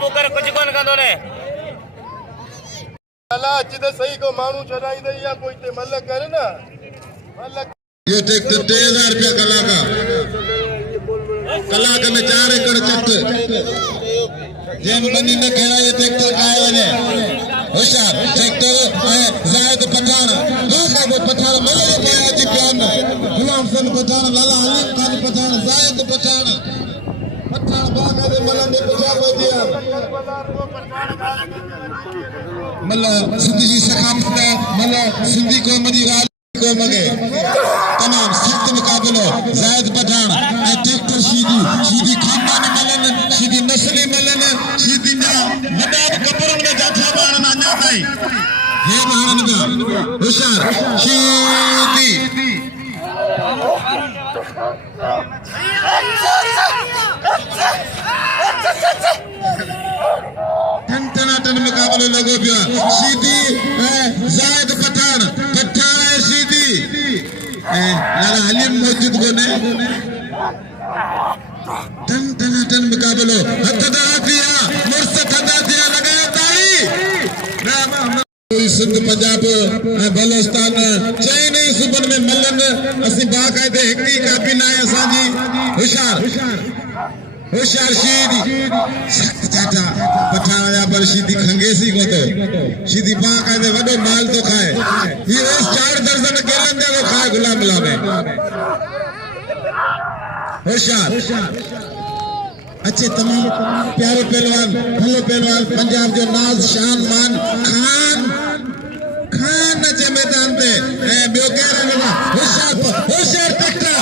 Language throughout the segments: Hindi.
बुकर कुछ कोन कंदो ने अल्लाह अच त सही को मानू छड़ाई दे या कोई ते मल करे ना मल ये ट्रैक्टर 3000 रुपया कलाक में 4 एकड़ चट जेन बनी ने खेड़ा ये ट्रैक्टर आयो ने होशियार ट्रैक्टर जायद पठान वो पठान मल पाया जी प्यान गुलाम सन पठान लाला हलीम खान पठान जायद पठान पठान बागा दे मलन दे पूजा को दिया मल्ला सिंधी जी सखामत मल्ला सिंधी को मदी को मगे तमाम सख्त मुकाबलो जायद पठान ट्रैक्टर सीधी खानदानी मलन सीधी नस्ली मलन सीधी ना मदाब कपरन में जाठा बाणना ना ताई ये बाणन का होशियार सीधी टन मुकाबलो लगो पिया सीधी जायद पठान सीधी लाला हलीम मौजूद कोने टन मुकाबलो हथदा दिया मुर्स थदा दिया लगाया ताली सिंध पंजाब बलोचिस्तान चई नहीं सूबन में मलन असी बाकायदे हिकड़ी कापी ना असांजी होशियार शीदी सख्त चाचा पठान या पर शीदी खंगेसी को तो शीदी बाकायदे वडो माल तो खाए ये 4 दर्जन केलन दे वो खाए गुलाम गुलाम में होशियार अच्छे तमाम प्यारे पहलवान भलो पहलवान पंजाब जो नाज शान मान खान जे मैदान पे बियो कह रहे होशियार ट्रैक्टर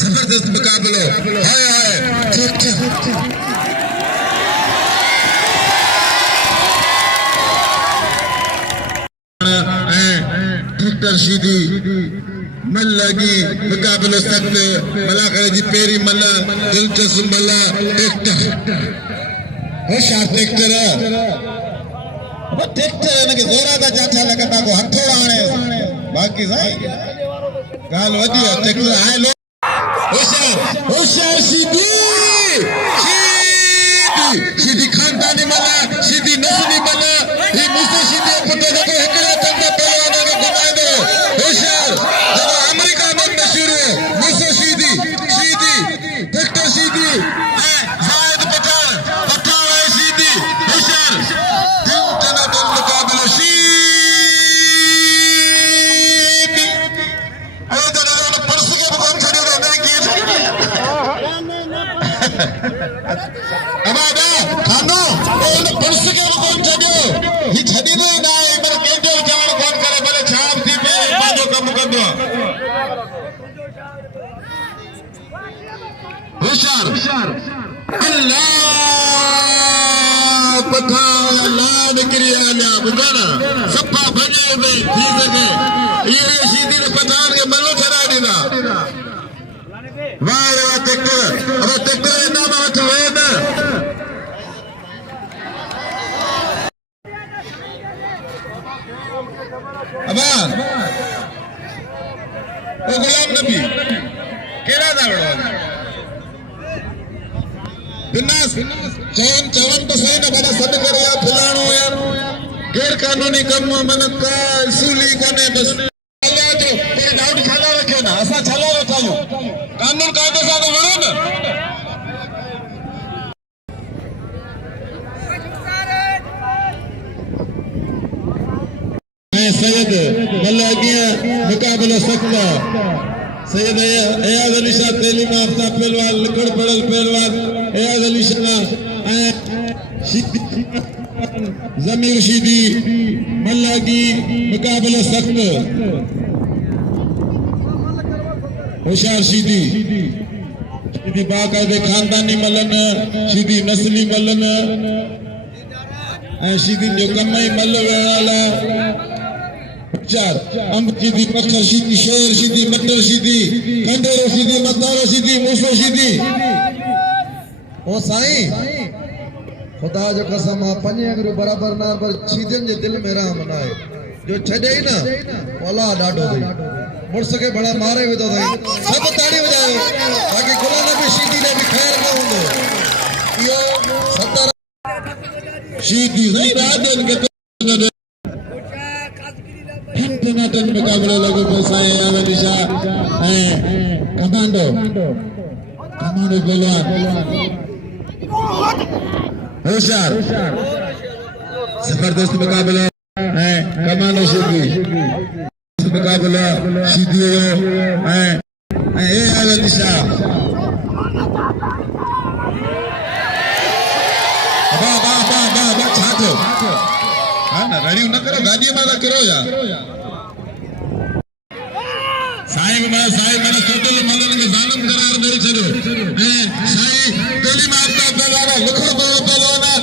जबरदस्त मुकाबलो हाय हाय ट्रैक्टर सीधी मल लगी मुकाबलो सख्त मला करे जी पेरी मल दिलचस्प मल ट्रैक्टर होशियार ट्रैक्टर इनके जोरा दा जाठा लगता को हथोड़ा आने बाकी साईं गाल वधी ट्रैक्टर आए लो होशियार सीधी खानदानी मला सीधी नस्ली मला ये मुझसे सीधे पुटे देखो हिकड़ा चंदा पहलवान ने घुमाए दो होशियार जब अमेरिका में मशहूर है मुझसे सीधी ट्रैक्टर सीधी जायद पठान है सीधी होशियार टन मुकाबला सीधी पर्स के दुकान छड़े दो मेरे की अबादा खानो ओन पर्स के दुकान छड़ो ही छड़ी दे ना इमर केजो जान कोन करे भले छाप थी पे माजो कम कंदो होशियार अल्लाह पठान ला निकरी आला बुझना सफा भजे में थी सके ये सीधी ने पठान के मनो छड़ा दीना वाह ट्रैक्टर अब ट्रैक्टर ना बात हुए ना अबा ओ गुलाम नबी केड़ा दा बड़ा बिनास चवन तो सही ना बड़ा सब करो फुलाणो यार गैर कानूनी कम मन का सूली कोने बस अल्लाह जो तेरे डाउट छाला रखे ना असा छाला रखायो कानून कायदे सां तो वणो ना सैयद मल्ला अगिया मुकाबला सख्त सैयद एयाज अली शाह तालीम याफ्ता पहलवान लिखड़ पढ़ल पहलवान एयाज अली शाह जमीर शीदी मल्ला की मुकाबला सख्त होशियार सीधी बाकायदे खानदानी मलन सीधी नस्ली मलन सीधी जो कम ही मल वेला चार अंब सीधी पत्थर सीधी शेर सीधी मटर सीधी खंडेरो सीधी मतारो सीधी मूसो सीधी ओ साईं खुदा जो कसम पंजे अगरू बराबर ना पर सीधन जे दिल में राम ना है जो छडे ही ना ओला डाडो दई मुर्स के बड़ा मारे विदो दई सब ताड़ी बजाओ ताकि गुलाम नबी सीधी ने भी खैर ना होंदो शीदी नहीं रात इनके टनाटन मुकाबले लोगों को साए आवे निशा कमांडो पहलवान होशियार जबरदस्त मुकाबला है कमांडो शीदी मुकाबला शीदी है आवे निशा छाटो हाँ ना रेडी न करो गाड़ी में करो यार साईं मैंने टोटल मलन के जालम करार दे छड़ो साईं गोली मारता पहलवान लिखो तो पहलवान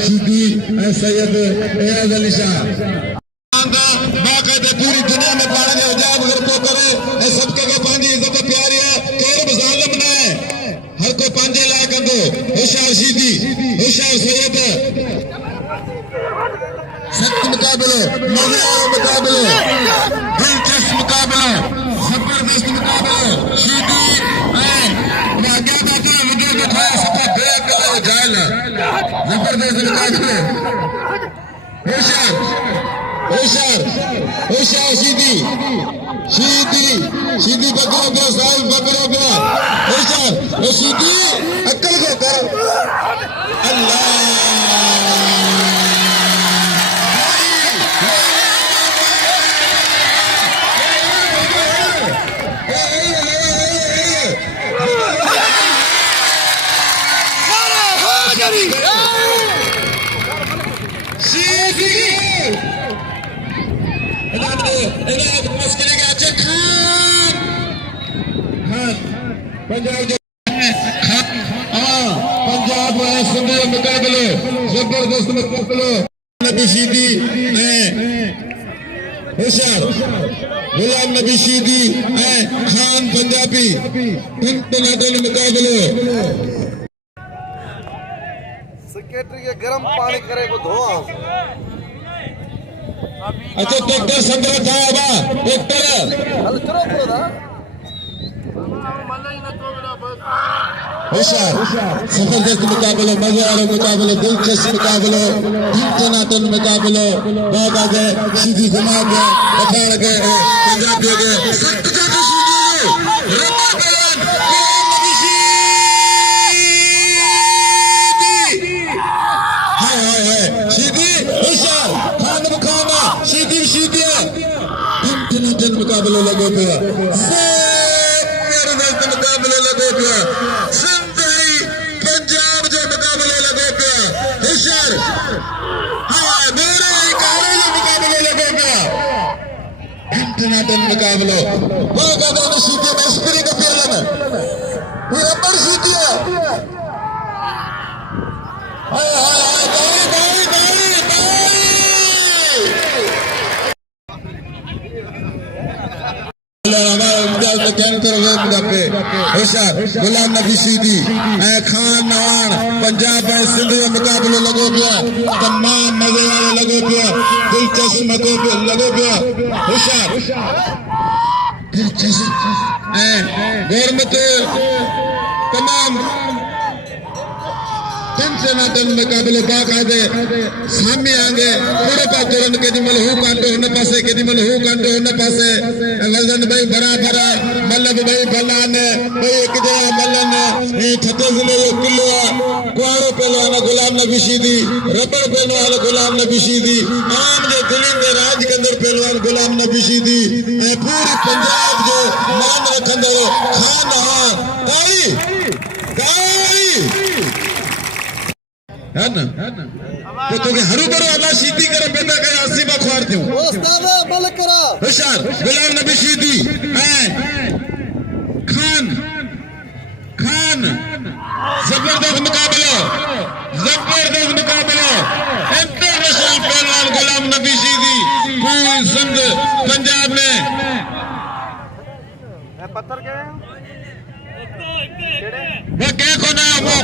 सीधी सैयद एयाज अली शाह बाकायदे पूरी दुनिया में पाने अजाब गरबो करे सबके के पांजी इज्जत प्यारी है केर जालिम ना है हर को पांजे लायक कंदो होशियार सीधी होशियार सैयद सख्त मुकाबले मजेदार मुकाबले दिलचस्प मुकाबले जबरदस्त मुकाबले सीधी आगे बैठा वीडियो दिखाया सब ब्रेक कर जायला जबरदस्त मुकाबले होशियार सीधी बकरो गया साहिब बकरो गया होशियार सीधी अक्ल को कर अल्लाह पंजाब संघ मुकाबले जबरदस्त मुकाबले नबी सीधी होशियार गुलाम नबी सीधी खान पंजाबी इंटरनेशनल मुकाबले सेक्रेटरी के गर्म पानी करे को धो अच्छा ट्रैक्टर संग्रह था बा ट्रैक्टर हल चलो बोला होशियार जबरदस्त मुकाबले मजेदार मुकाबले दिलचस्प मुकाबले टनाटन मुकाबले बहुत आगे सीधी घुमा के अखाड़ के पंजाबी के सख्त जादू सीधी रब्बा बयान सीधी होशियार खान मुखाना सीधी टनाटन मुकाबले लगे पे मुकाबले लगे पे सिंधी पंजाब जो मुकाबले लगे पे होशियार हाँ मेरे जो मुकाबले लगे पे इंटरनेशनल मुकाबलो वो कहते हैं सीधी में स्प्रिंग का पेड़ लेना ये अपर सीधी है हाय होशियार गुलाम नबी सीधी खान नवान पंजाब सिंध जो मुकाबलो लगो पिया तमाम मजे वालो लगो पिया दिलचस्प लगो पिया होशियार दिलचस्प गौरमत तमाम टनाटन मुकाबले बाकायदे सामने आगे पूरे पास तुरंत केडीमल हू कांटो हुन पासे केडीमल हू कांटो हुन पासे वजन भाई बराबर मल्लब भाई भलान भाई एक जगह मल्लन छत्तीस जिले जो किलो कुआरो पहलवान गुलाम नबी सीधी रबड़ पहलवान गुलाम नबी सीधी आम जो दिल्ली में राज के अंदर पहलवान गुलाम नबी सीधी पूरी पंजाब जो मान रखंदो खान ताई है ना तो तुझे हरू बरो अल्लाह सीधी करे पैदा करे आसिबा ख्वार थे उस्ताद मलिक करा होशियार गुलाम नबी सीधी खान जबरदस्त मुकाबला इंटरनेशनल पहलवान गुलाम नबी सीधी पूरी सिंध पंजाब में पत्थर के वो क्या कोना वो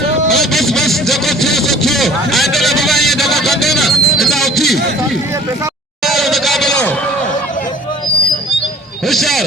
बस जगह थो आइदल बाबा ये जगह कंदो ना इता उठी मुकाबलो होशियार